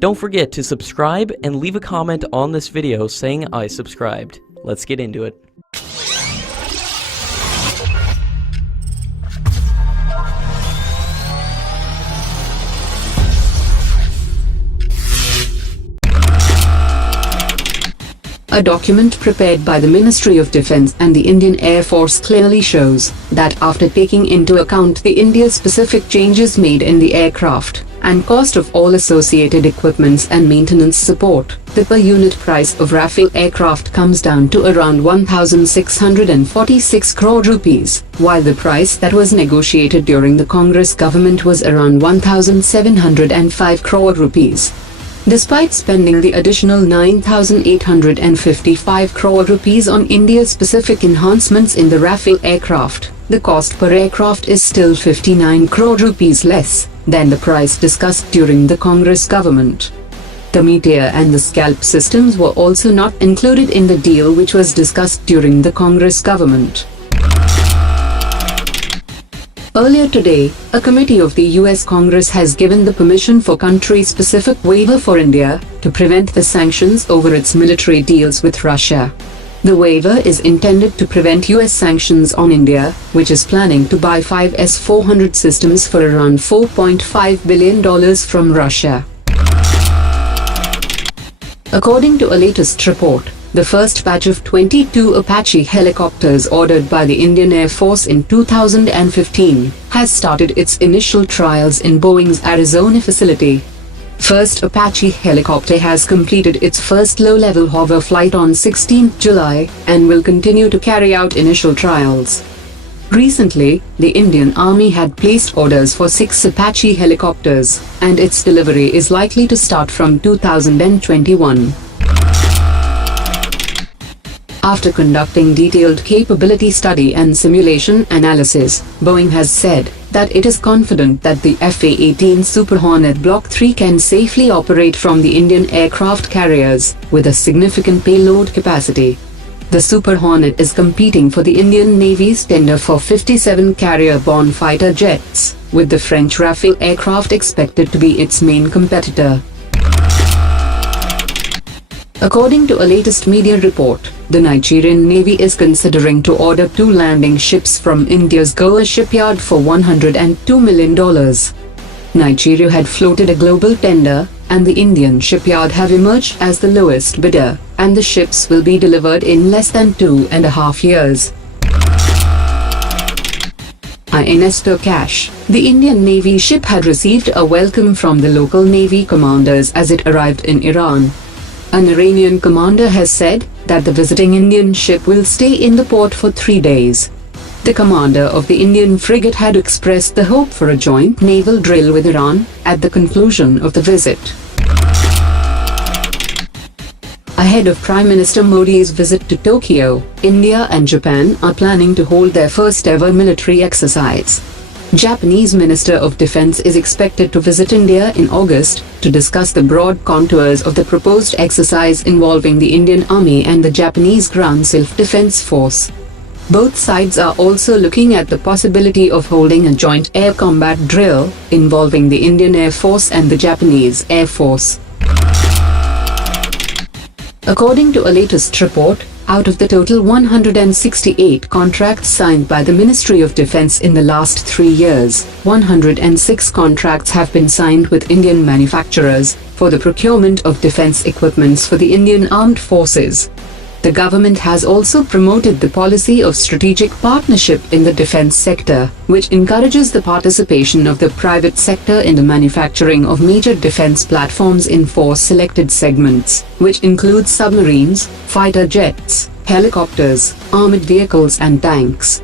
Don't forget to subscribe and leave a comment on this video saying I subscribed. Let's get into it. A document prepared by the Ministry of Defence and the Indian Air Force clearly shows that after taking into account the India-specific changes made in the aircraft and cost of all associated equipments and maintenance support, the per-unit price of Rafale aircraft comes down to around 1,646 crore rupees, while the price that was negotiated during the Congress government was around 1,705 crore rupees. Despite spending the additional 9,855 crore rupees on India-specific enhancements in the Rafale aircraft, the cost per aircraft is still 59 crore rupees less than the price discussed during the Congress government. The Meteor and the Scalp systems were also not included in the deal which was discussed during the Congress government. Earlier today, a committee of the US Congress has given the permission for country-specific waiver for India to prevent the sanctions over its military deals with Russia. The waiver is intended to prevent US sanctions on India, which is planning to buy 5 S400 systems for around $4.5 billion from Russia. According to a latest report, the first batch of 22 Apache helicopters ordered by the Indian Air Force in 2015 has started its initial trials in Boeing's Arizona facility. First Apache helicopter has completed its first low-level hover flight on 16 July and will continue to carry out initial trials. Recently, the Indian Army had placed orders for 6 Apache helicopters, and its delivery is likely to start from 2021. After conducting detailed capability study and simulation analysis, Boeing has said that it is confident that the F/A-18 Super Hornet Block 3 can safely operate from the Indian aircraft carriers with a significant payload capacity. The Super Hornet is competing for the Indian Navy's tender for 57 carrier-borne fighter jets, with the French Rafale aircraft expected to be its main competitor. According to a latest media report, the Nigerian Navy is considering to order 2 landing ships from India's Goa shipyard for $102 million. Nigeria had floated a global tender, and the Indian shipyard have emerged as the lowest bidder, and the ships will be delivered in less than 2.5 years. INS Turkash, the Indian Navy ship had received a welcome from the local Navy commanders as it arrived in Iran. An Iranian commander has said that the visiting Indian ship will stay in the port for 3 days. The commander of the Indian frigate had expressed the hope for a joint naval drill with Iran at the conclusion of the visit. Ahead of Prime Minister Modi's visit to Tokyo, India and Japan are planning to hold their first ever military exercise. Japanese Minister of Defense is expected to visit India in August to discuss the broad contours of the proposed exercise involving the Indian Army and the Japanese Ground Self-Defense Force. Both sides are also looking at the possibility of holding a joint air combat drill involving the Indian Air Force and the Japanese Air Force. According to a latest report, out of the total 168 contracts signed by the Ministry of Defence in the last 3 years, 106 contracts have been signed with Indian manufacturers for the procurement of defence equipments for the Indian Armed Forces. The government has also promoted the policy of strategic partnership in the defence sector, which encourages the participation of the private sector in the manufacturing of major defence platforms in 4 selected segments, which include submarines, fighter jets, helicopters, armoured vehicles and tanks.